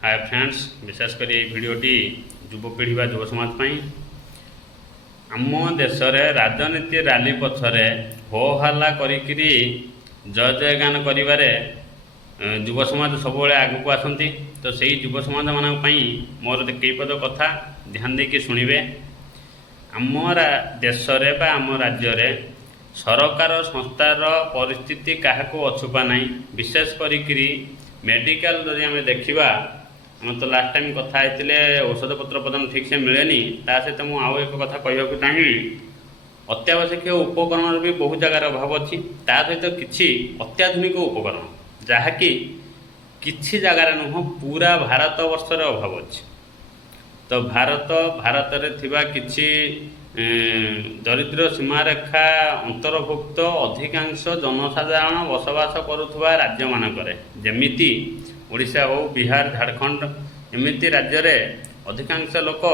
Hi friends, विशेषकर ये भिडटी युवपीढ़ी व युव समाज पाई आम देश राजनीति रैली पछरे हो हल्ला करिकिरी जय जयगान करिबारे युव समाज सब आगक आसती। तो सही युव समाज मान मोर कई पद कथा ध्यान देकी शुणिबे। आम देश आम राज्य सरकार संस्थार परिस्थिति क्या अछुपा ना, विशेष करी मेडिकल जदि आम देखा आम तो लास्ट टाइम कथा होते औषध पत्र प्रदान ठीक से मिलेनी। ता सहित मुझे आउ एक कथा कहूँ चाहिए, अत्यावश्यक उपकरण भी बहुत जगार अभाव अच्छी। ता सहित किसी अत्याधुनिक उपकरण जहाँकि किसी जगार नुह पूरा भारत वर्षर अभाव अच्छी। तो भारत रे थिबा किछि दरिद्र सीमारेखा अंतर्भुक्त अधिकांश जनसाधारण बसवास करुवा राज्य मानकरे जेमिति ओडिशा हो, बिहार, झारखंड एमिति राज्य रे अधिकांश लोक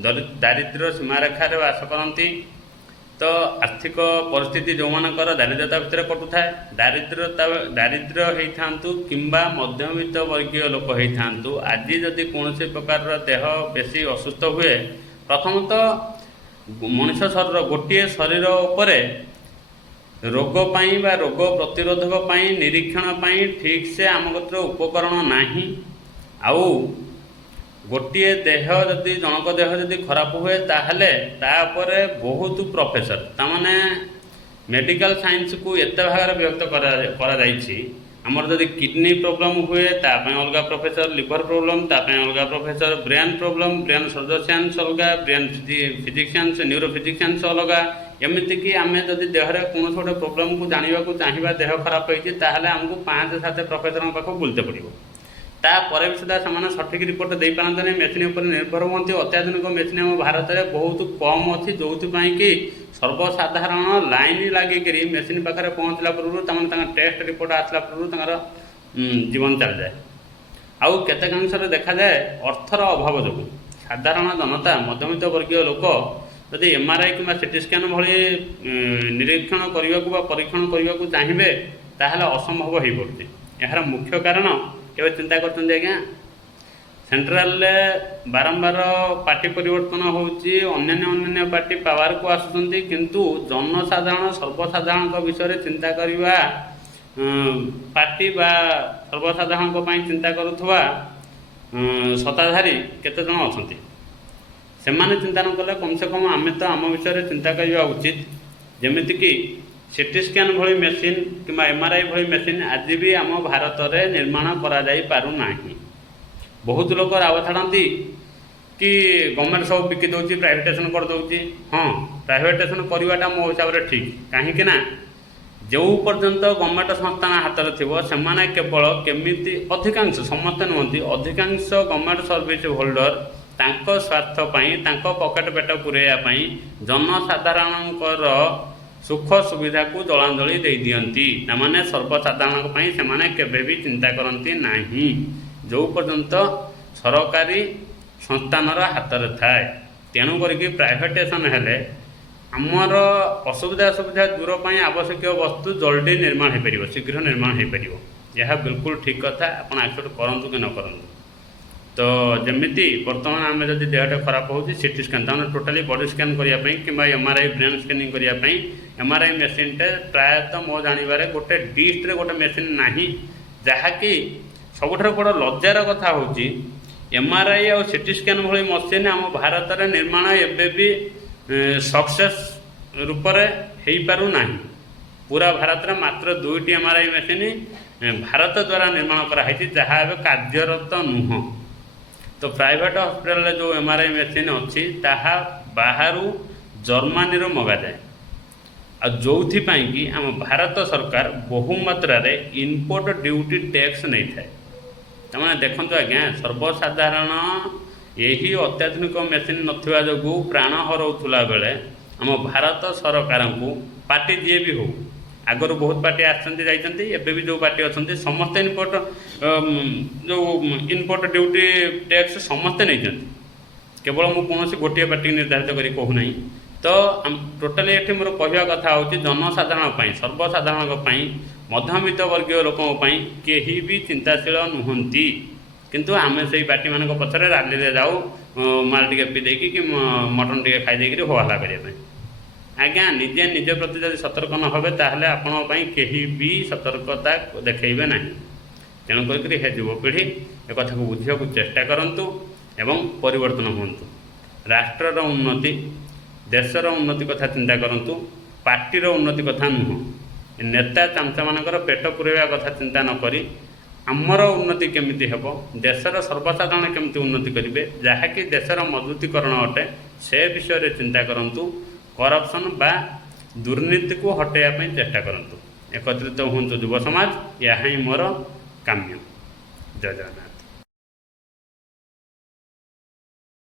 दारिद्र्य सीमारेखार बास करती। तो आर्थिक परिस्थिति जो मानकर दारिद्रता भितर कटुଥାଏ, दारिद्र्य होइथांतु किंबा मध्यवित्त वर्गीय लोक होइथांतु, आज जदि कौन प्रकार देह बेसी असुस्थ हुए, प्रथमतः मनुष्य शरीर गोटे शरीर उपरे रोग पाई बा रोग प्रतिरोधक पाई निरीक्षण पाई ठीक से आम कतर उपकरण नाही। आउ गोटे देह जदि जनक देह जदि खराब हुए ताहले तापरे बहुत प्रोफेसर तामाने मेडिकल साइंस को एत भाग व्यक्त करा जाइछि। आमर जदि किडनी प्रॉब्लम हुए तापे अलगा प्रोफेसर, लिवर प्रॉब्लम तापे अलगा professor, brain problem brain surgeon अलगा, ब्रेन फिजिशियंस न्यूरोफिजिशियंस अलगा। एमती कि आम जदि देहर कौन गोटे प्रोब्लेम को जानवा चाहिए, देह खराब होती आमको 5-7 प्रोफेसर पाख बुलते पड़ो। तापर भी सुधा से सठिक रिपोर्ट दे पारते मेसीन पर निर्भर होती। अत्याधुनिक मेसीन आम भारत में बहुत कम अच्छी, जो कि सर्वसाधारण लाइन लगिक मेसीन पाखे पहुँचला पूर्व टेस्ट रिपोर्ट आसला पूर्व जीवन चल जाए। आउ केतेकांश देखा जाए अर्थर अभाव जो साधारण जनता मध्यवित्त वर्गीय लोक जदि एमआरआई कि सीटी स्कैन भली निरीक्षण करने परीक्षण करने को चाहिए ताहले असंभव हो पड़े। यार मुख्य कारण केवे चिंता करछन आज्ञा, सेंट्राल बारंबार पार्टी परिवर्तन होउची, अन्य पार्टी पावर को आसुचंती, किंतु जनसाधारण सर्वसाधारण विषय चिंता करवा पार्टी बा सर्वसाधारण चिंता करुवा सत्ताधारी केते जन अछंती। सेमाने चिंता न कले कम से कम आम तो आम विषय चिंता करवा उचित। जमिति कि सीटी स्कैन भली मेसीन कि एमआरआई भली मेसीन आज भी आम भारत में निर्माण करा जाई पारु नाही। बहुत लोग राव छाड़ती कि गवर्नमेंट सब बिकी दौर प्राइवेटेसन कर दौर। हाँ, प्राइवेटेसन करवाटा मो हिसाब से ठीक, कहीं जो पर्यंत गवर्नमेंट संस्थान हाथ में थो से केवल केमिति अधिकांश समस्ते नुहति अधिकांश गवर्नमेंट सर्विस होल्डर तांको स्वार्थ पाई तांको पकेट पेट पुरेयापाई जनसाधारणकर सुख सुविधा को जलांजलि दे दियंती। तामाने सर्वसाधारण से केबे भी चिंता करती नहीं, जो पर्यंत सरकारी संस्थानर हाथ में थाए। तेणु करके प्राइवेटेसन हेले आमर असुविधा सुविधा दूर पर आवश्यक वस्तु जल्दी निर्माण हो पार, शीघ्र निर्माण हो पार। यह बिल्कुल ठीक कथा, आप एक्सेप्ट करूँ कि न करूँ। तो जमीती बर्तमान आम जब देहटा खराब हो सीटी स्कैन तमाम टोटाली बॉडी स्कैन करने कि एमआरआई ब्रेन स्कैनिंग करने एमआरआई मेसीन टे प्रायतः मो जानवर गोटे डिस्ट्रे गोटे मेसीन ना, जहाँकि सबुठ बड़ लज्जार कथा हूँ एमआरआई और सीटी स्कैन भली मशीन आम भारत में निर्माण एवं भी सक्सेस रूप से हो पार ना। पूरा भारत में मात्र 2टी एमआरआई मेसीन भारत द्वारा निर्माण कराई जहाँ एवं कार्यरत नुह। तो प्राइवेट हॉस्पिटल जो एमआरआई मेसीन अच्छी ताहा बाहरु जर्मनी मगा जाए, जो कि आम भारत सरकार बहुमात्रा रे इम्पोर्ट ड्यूटी टैक्स नहीं थाए। तमाने देखो आज्ञा, सर्वसाधारण यही अत्याधुनिक मेसीन नथिबा जोगु प्राण हरौथुला बेले आम भारत सरकार को पार्टी जी भी हो आगर बहुत पार्टी आसते भी जो पार्टी अच्छा समस्ते इम्पोर्ट जो इम्पोर्ट ड्यूटी टैक्स समस्ते नहीं, केवल मुझे कौन गोटे पार्टी निर्धारित करी कहूना। तो टोटाली ये मोर कहवा कथा हूँ जनसाधारण सर्वसाधारण मध्यवित्त वर्गीय लोकों कहीं भी चिंताशील नुहति। କିନ୍ତୁ ଆମେ ସେଇ ପାର୍ଟିମାନଙ୍କ ପଛରେ ରାଲିରେ ଯାଉ ମାଲ୍ ଟିକେ ପିଇ ଦେଇକି କି ମଟନ୍ ଟିକେ ଖାଇ ଦେଇକିରି ହୋହାଲ୍ଲା କରିବା ପାଇଁ। ଆଜ୍ଞା ନିଜେ ନିଜ ପ୍ରତି ଯଦି ସତର୍କ ନ ହେବେ ତାହେଲେ ଆପଣଙ୍କ ପାଇଁ କେହି ବି ସତର୍କତା ଦେଖେଇବେ ନାହିଁ। ତେଣୁ କରିକି ହେ ଯୁବପିଢ଼ି ଏ କଥାକୁ ବୁଝିବାକୁ ଚେଷ୍ଟା କରନ୍ତୁ ଏବଂ ପରିବର୍ତ୍ତନ ହୁଅନ୍ତୁ। ରାଷ୍ଟ୍ରର ଉନ୍ନତି, ଦେଶର ଉନ୍ନତି କଥା ଚିନ୍ତା କରନ୍ତୁ, ପାର୍ଟିର ଉନ୍ନତି କଥା ନୁହଁ। ନେତା ଚାମଚାମାନଙ୍କର ପେଟ ପୁରେଇବା କଥା ଚିନ୍ତା ନ କରି ଆମର ଉନ୍ନତି କେମିତି ହେବ, ଦେଶର ସର୍ବସାଧାରଣ କେମିତି ଉନ୍ନତି କରିବେ, ଯାହାକି ଦେଶର ମଜବୁତୀକରଣ ଅଟେ, ସେ ବିଷୟରେ ଚିନ୍ତା କରନ୍ତୁ। କରପ୍ସନ୍ ବା ଦୁର୍ନୀତିକୁ ହଟାଇବା ପାଇଁ ଚେଷ୍ଟା କରନ୍ତୁ। ଏକତ୍ରିତ ହୁଅନ୍ତୁ ଯୁବ ସମାଜ, ଏହା ହିଁ ମୋର କାମ୍ୟ। ଜୟ ଜଗନ୍ନାଥ।